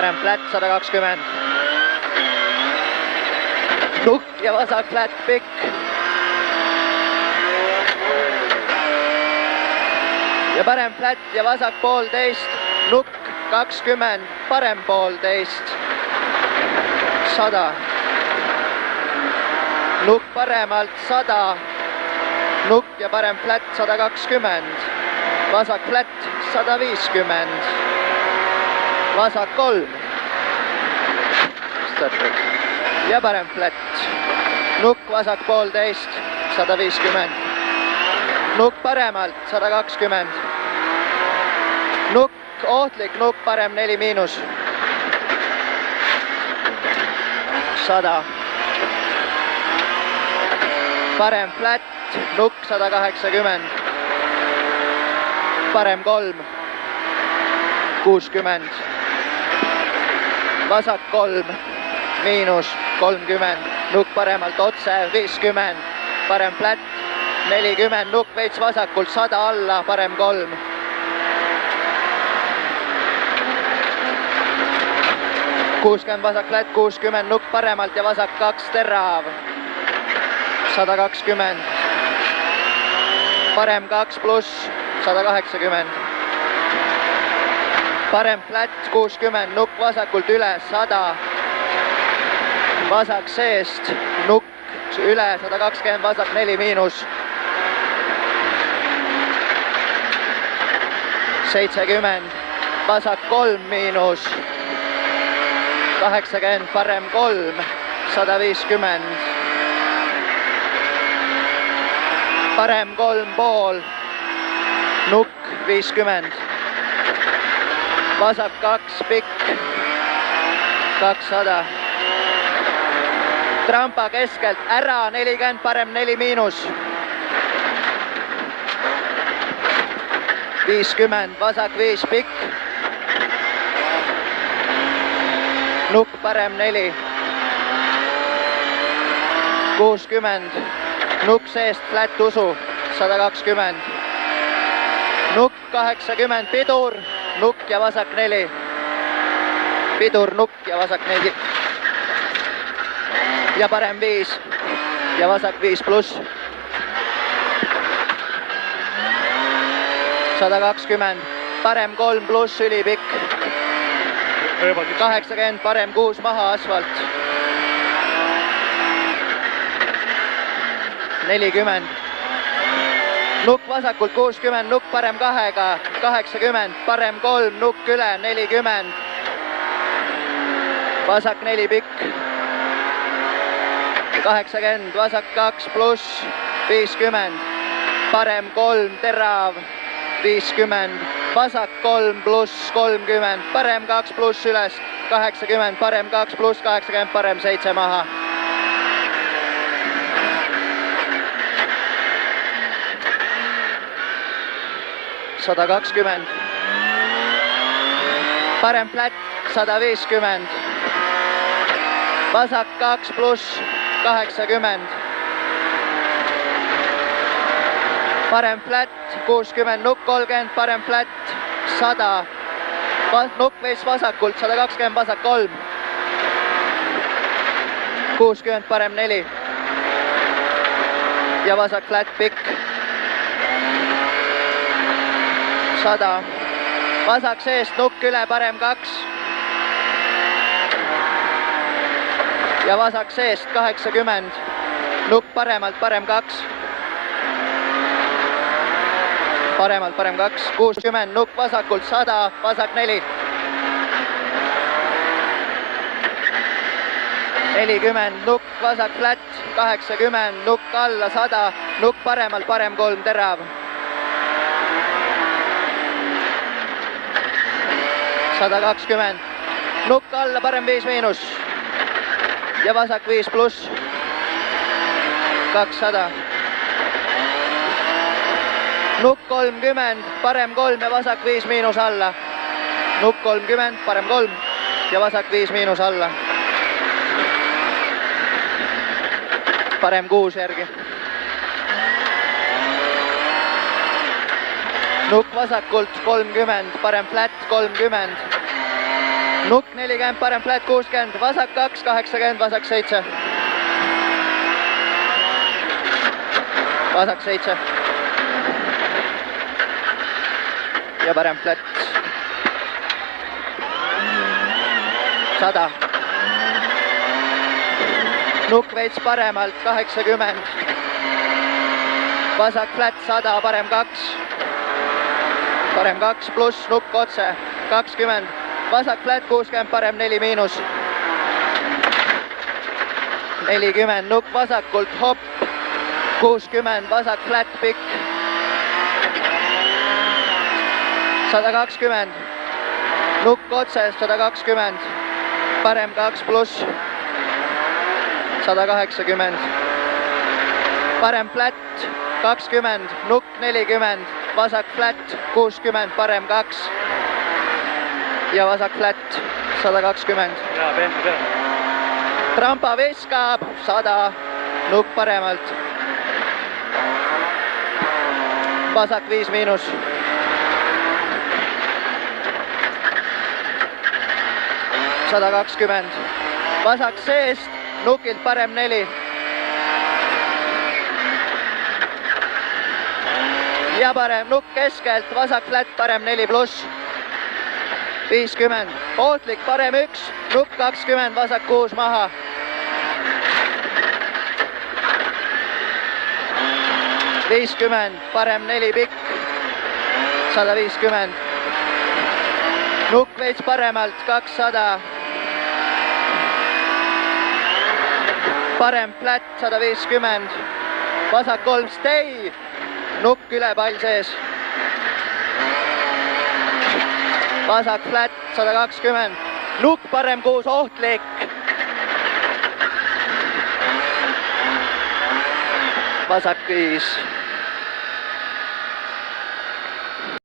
parem flat 120. Nukk ja vasak flat pikk. Ja parem flat ja vasak 1,5, nukk 20, parem 1,5, 100. Nukk paremalt 100, nukk ja parem flat 120, vasak flat 150, vasak 3 ja parem flat, nukk vasak 1,5, 150, nukk paremalt 120, nukk ohtlik, nukk parem 4 miinus, 100. Parem flat, nukk 180, parem 3, 60, vasak 3, miinus 30, nukk paremalt otse 50, parem flat 40, nukk veits vasakult 100 alla, parem 3. Kuuskümmend vasak flat, 60, nukk paremalt ja vasak 2 terav, 120, parem 2 pluss, 180, parem flat 60, nukk vasakult üle 100, vasak seest, nukk üle 120, vasak 4 miinus, 70, vasak 3 miinus, 80, parem 3, 150, parem 3,5, nukk 50, vasak 2 pikk, 200, trampa keskelt ära 40, parem 4 miinus, 50, vasak 5 pikk, nukk parem 4, 60, nukk seest flat usu, 120, nukk 80, pidur, nukk ja vasak 4, pidur, nukk ja vasak 4 ja parem 5 ja vasak 5 pluss, 120, parem 3 pluss ülipikk, 80, parem 6 maha asfalt, 40, nukk vasakult 60, nukk parem 2-ga, 80, parem 3, nukk üle 40, vasak 4 pikk, 80, vasak 2 pluss, 50, parem 3 terav, 50, vasak 3 pluss 30, parem 2 pluss üles, 80, parem 2 pluss 80, parem 7 maha. $120, parem flat 150, vasak 2 pluss 80, parem flat 60, nukk 30, parem flat 100, nukk veits vasakult 120, vasak 3, 60, parem 4 ja vasak flat pikk, 100, vasak seest nukk üle, parem 2 ja vasak seest 80, nukk paremalt, parem 2, paremalt, parem 2, 60, nukk vasakult 100, vasak 4, 40, nukk vasak flat 80, nukk alla 100, nukk paremalt, parem 3 terav, 120, nukk alla, parem 5 miinus ja vasak 5 pluss, 200, nukk 30, parem 3 ja vasak 5 miinus alla, nukk 30, parem 3 ja vasak 5 miinus alla, parem 6 järgi, nukk vasakult 30, parem flat 30, nukk 40, parem flat 60, vasak 2, 80, vasak 7. Vasak 7. Ja parem flat. 100. Nukk veits paremalt, 80. Vasak flat 100, parem 2. Parem 2 pluss, nukk otse, 20. Vasak flat 60, parem 4 miinus. 40, nukk vasakult, hopp. 60, vasak flat pikk. 120. Nukk otse, 120. Parem 2 pluss. 180. Parem flat 20, nukk 40, vasak flat 60, parem 2 ja vasak flat 120. Jaa, pehme. Trampa viskab 100, nukk paremalt. Vasak 5 miinus. 120. Vasak seest, nukilt parem 4. Ja parem nukk keskelt, vasak flat, parem 4 pluss. 50. Ootlik, parem 1, nukk 20, vasak 6 maha. 50, parem 4 pikk. 150. Nukk veits paremalt, 200. Parem flat, 150. Vasak 3, stay. Nukk üle pall sees. Vasak flat, 120. Nukk parem 6, ohtlik. Vasak 5.